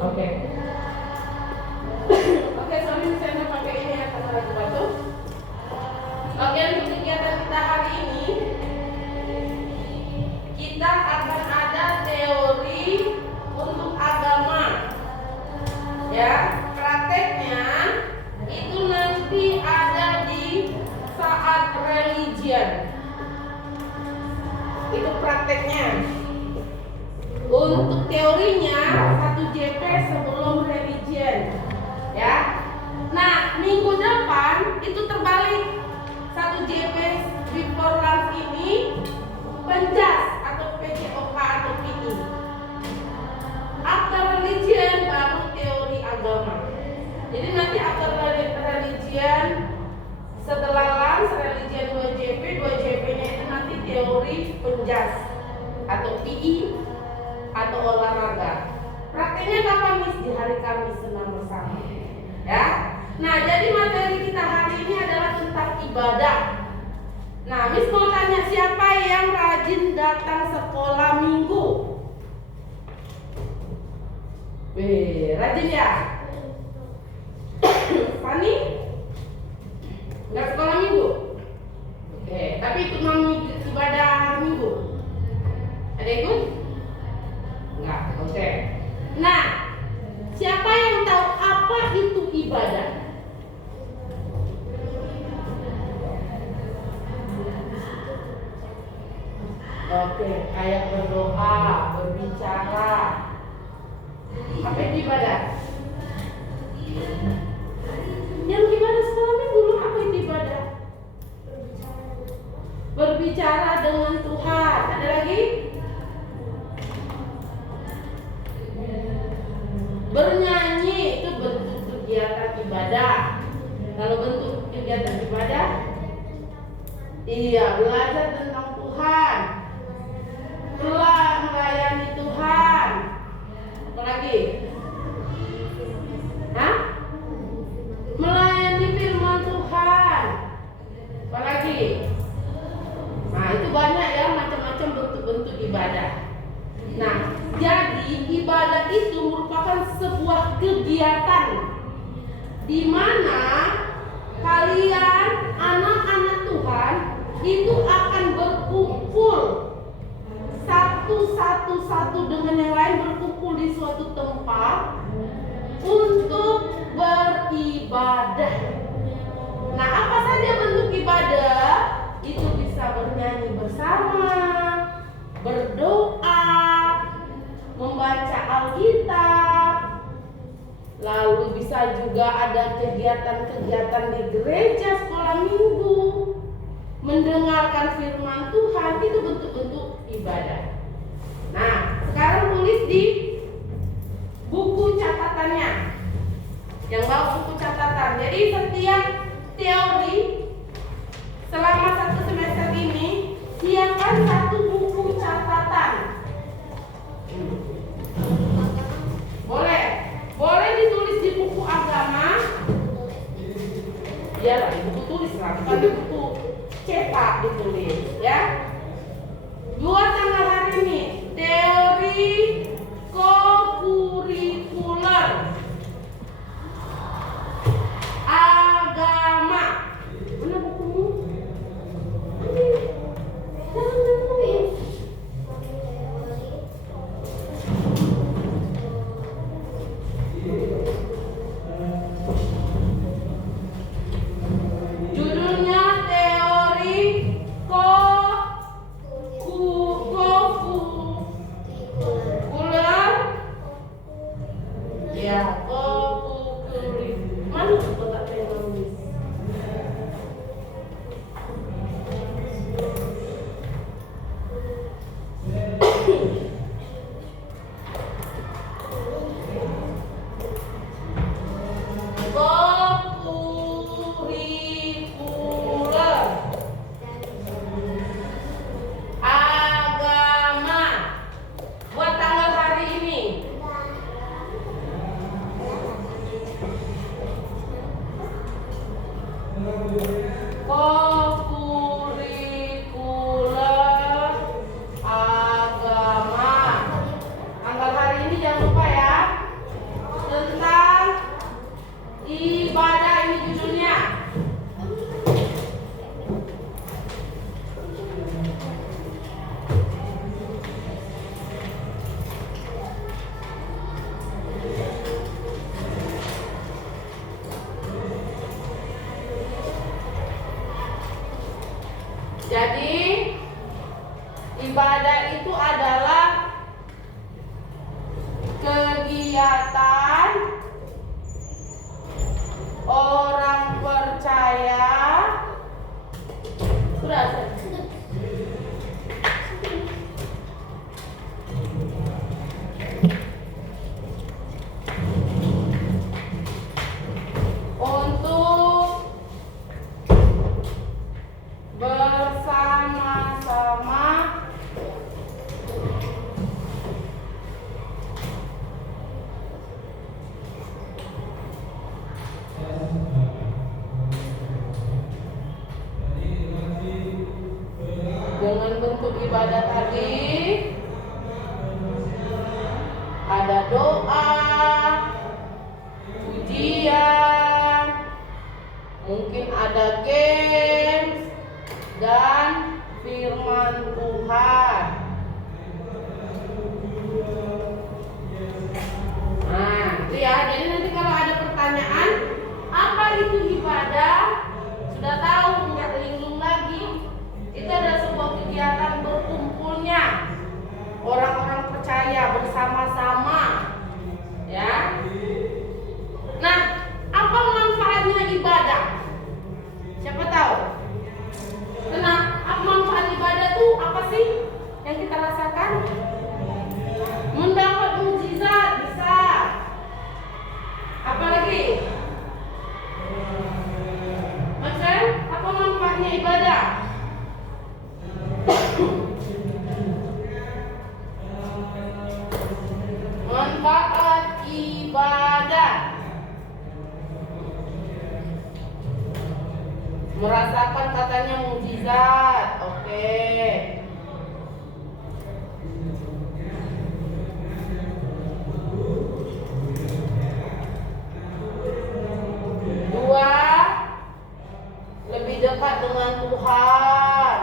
Oke. Oke, sorry saya mau pakai ini ya karena lagi batuk. Oke, untuk kegiatan kita hari ini kita akan ada teori untuk agama. Ya, prakteknya itu nanti ada di saat religion. Itu prakteknya. Untuk teorinya 1 JP sebelum religion. Ya. Nah, minggu depan itu terbalik. 1 JP before lunch ini penjas atau PJOK atau PI. After religion baru teori agama. Jadi nanti after religion setelah lunch religion 2 JP, 2 JP-nya itu nanti teori penjas atau PI atau olahraga. Prakteknya kapan Miss? Di hari Kamis senam bersama. Ya. Nah, jadi materi kita hari ini adalah tentang ibadah. Nah, Miss mau tanya siapa yang rajin datang sekolah minggu? Rajin ya? Fani? Enggak sekolah minggu? Oke, tapi ikut ibadah hari minggu? Ada ikut? Enggak, oke. Nah, siapa yang tahu apa itu ibadah? Oke, kayak berdoa, berbicara. Apa itu ibadah? Yang ibadah sekolah minggu apa itu ibadah? Berbicara dengan Tuhan. Ada lagi? Bernyanyi itu bentuk kegiatan ibadah. Kalau bentuk kegiatan ibadah, iya, belajar tentang Tuhan, melayani Tuhan. Apa lagi? Hah? Melayani firman Tuhan. Apa lagi? Nah, itu banyak ya macam-macam bentuk-bentuk ibadah. Nah, jadi ibadah itu merupakan sebuah kegiatan di mana kalian anak-anak Tuhan itu akan berkumpul satu dengan yang lain, berkumpul di suatu tempat untuk beribadah. Nah, apa saja bentuk ibadah? Itu bisa bernyanyi bersama, berdoa, membaca Alkitab, lalu bisa juga ada kegiatan-kegiatan di gereja sekolah minggu, mendengarkan firman Tuhan. Itu bentuk-bentuk ibadah. Nah, sekarang tulis di buku catatannya. Yang bawa buku catatan. Jadi setiap teori selama 1 semester ini siapkan 1 buku catatan. Boleh ditulis di buku agama. Iyalah, di buku tulis lah, bukan di buku cetak ditulis, ya. Buat tanggal hari ini, teori kokurikuler agama. Mana bukumu? Jangan nemuin. kegiatan orang percaya. Sudah. Untuk bersama-sama dengan bentuk ibadah tadi ada doa, pujian, mungkin ada games dan firman Tuhan. Nah, itu ya. Jadi nanti kalau ada pertanyaan, apa itu ibadah? Sudah tahu, nggak linglung lagi. Itu adalah sebuah kegiatan berkumpulnya orang-orang percaya bersama-sama, ya. Nah, apa manfaatnya ibadah? Siapa tahu? Nah, apa manfaat ibadah itu apa sih yang kita rasakan? Mendapat mukjizat bisa. Apa lagi? Maksudnya, apa manfaatnya ibadah? Manfaat ibadah, merasakan katanya mukjizat. Oke. Dua, lebih dekat dengan Tuhan.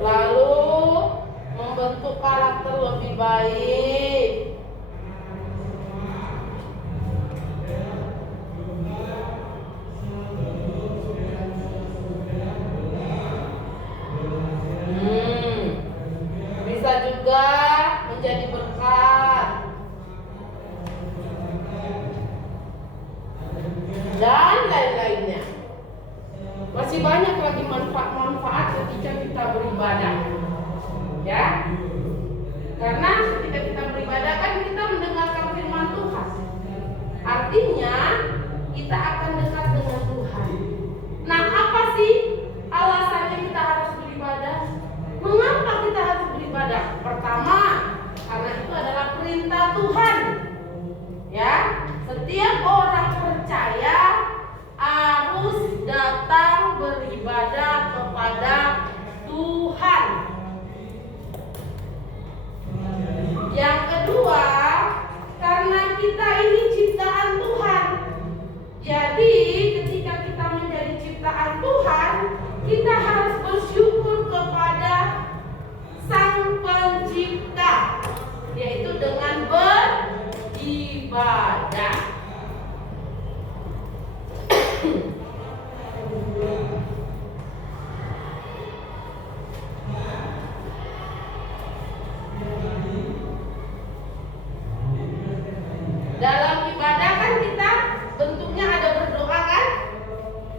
Lalu membentuk karakter lebih baik. Bisa juga menjadi berkat dan lain-lainnya. Masih banyak lagi manfaat-manfaat ketika kita beribadah, ya. Karena ketika kita beribadah kan kita mendengarkan firman Tuhan. Artinya kita akan dekat dengan Tuhan. Nah, apa sih alasannya kita harus beribadah? Mengapa kita harus beribadah? Pertama, karena itu adalah perintah Tuhan. Ya, setiap orang percaya harus datang beribadah kepada Tuhan. Yang kedua, karena kita ini ciptaan Tuhan. Jadi ketika kita menjadi ciptaan Tuhan, kita harus bersyukur kepada Sang Pencipta, yaitu dengan beribadah. Dalam ibadah kan kita bentuknya ada berdoa kan?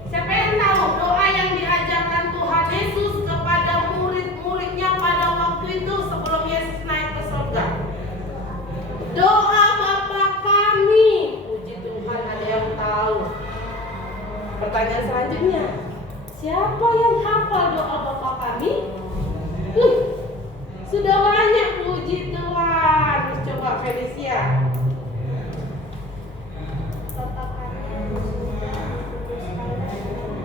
Siapa yang tahu doa yang diajarkan Tuhan Yesus kepada murid-muridnya pada waktu itu sebelum Yesus naik ke surga? Doa Bapa kami. Puji Tuhan, ada yang tahu. Pertanyaan selanjutnya, siapa yang hafal doa Bapa kami? Sudah banyak, puji Tuhan. Coba Felicia. Bapa kami yang di surga, dikuduskanlah namamu,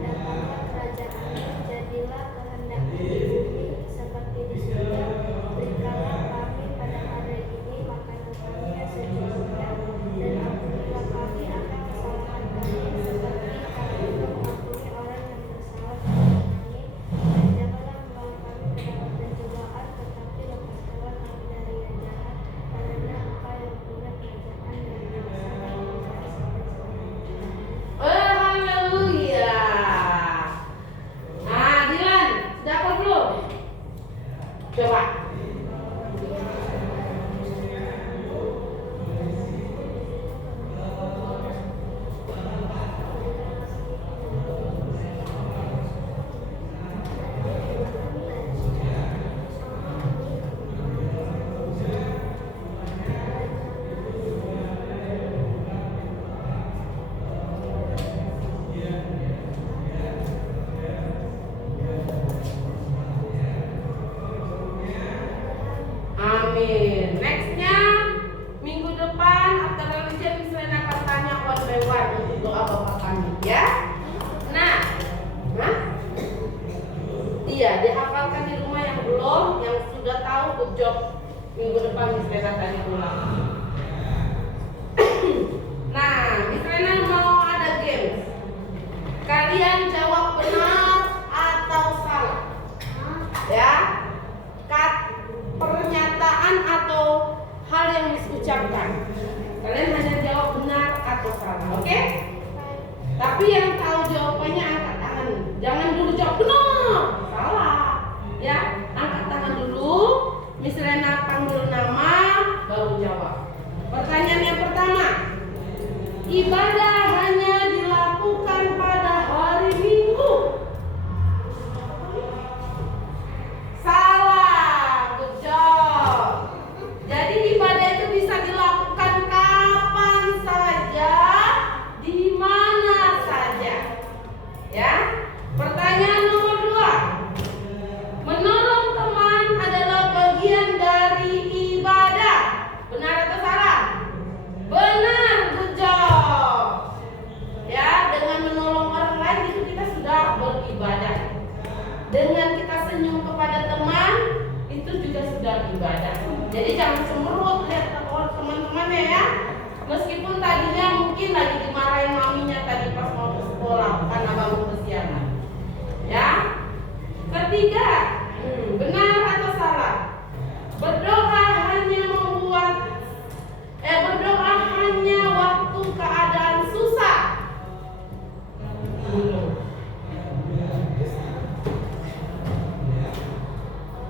datanglah kerajaanmu, jadilah kehendakmu di bumi seperti di surga. Berikanlah kami pada hari ini makanan kami yang secukupnya, dan ampunilah kami akan kesalahan kami seperti kami juga mengampuni orang yang bersalah kepada kami, dan janganlah tadi ulang. Nah, Miss Rena mau ada games. Kalian jawab benar atau salah. Ya. Pernyataan atau hal yang Miss ucapkan. Kalian hanya jawab benar atau salah, oke? Tapi yang tahu jawabannya angkat tangan. Jangan dulu jawab benar, salah. Ya, angkat tangan dulu. Miss Rena panggil nama, baru jawab. Pertanyaan yang pertama. Ibadah hanya dilakukan pada hari Minggu. Salah, good job. Jadi ibadah itu bisa dilakukan kapan saja, di mana saja. Ya. Pertanyaan nomor 2. Menolong teman adalah bagian dari ibadah. Benar atau salah? Benar, good job. Ya, dengan menolong orang lain itu kita sudah beribadah. Dengan kita senyum kepada teman itu juga sudah ibadah. Jadi jangan cemberut lihat teman-temannya ya. Meskipun tadinya mungkin lagi dimarahin maminya tadi pas mau ke sekolah karena bangun kesiangan. Ya. Ketiga, benar atau salah? Berdoa hanya waktu keadaan susah.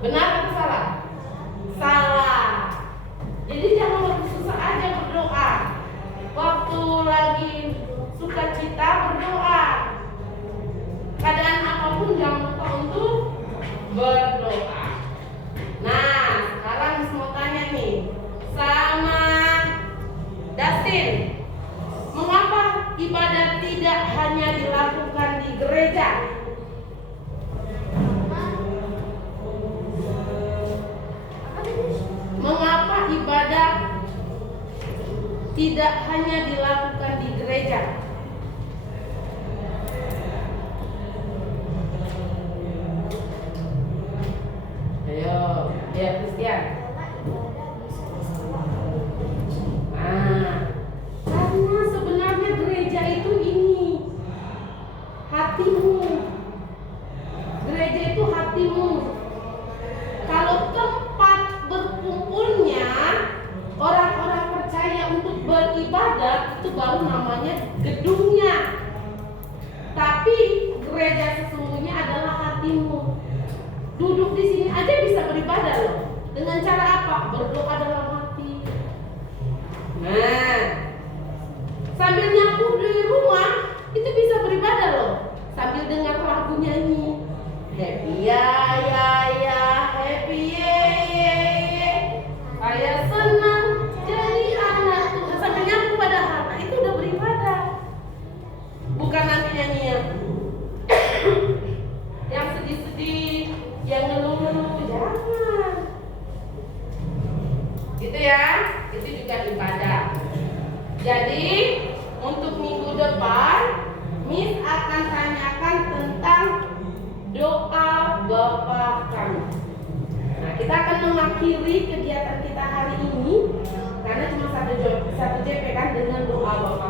Benar atau salah? Salah. Jadi jangan waktu susah aja berdoa. Waktu lagi sukacita berdoa. Keadaan apapun jangan lupa untuk berdoa. Nah, sekarang mau tanya nih sama Dustin. Mengapa ibadah tidak hanya dilakukan di gereja? Mengapa ibadah tidak hanya dilakukan di gereja? Ayo, biar Christian. Karena sebenarnya gereja itu ini hatimu. Gereja itu hatimu. Kalau tempat berkumpulnya orang-orang percaya untuk beribadah itu baru namanya gedungnya. Tapi gereja sesungguhnya adalah hatimu. Duduk di sini aja bisa beribadah loh. Dengan cara apa? Berdoa dalam hati. Nah, sambil nyapu di rumah itu bisa beribadah loh. Sambil dengar lagu nyanyi. Happy ya happy ye. Saya senang jadi anak Tuhan. Sambil nyapu padahal itu udah beribadah. Bukan nanti nyanyinya yang sedih-sedih, yang ngeluh-ngeluh, jangan. Gitu ya, itu juga ibadah. Jadi untuk minggu depan Miss akan tanyakan tentang doa Bapa Kami. Nah, kita akan mengakhiri kegiatan kita hari ini karena cuma satu JP kan dengan doa Bapa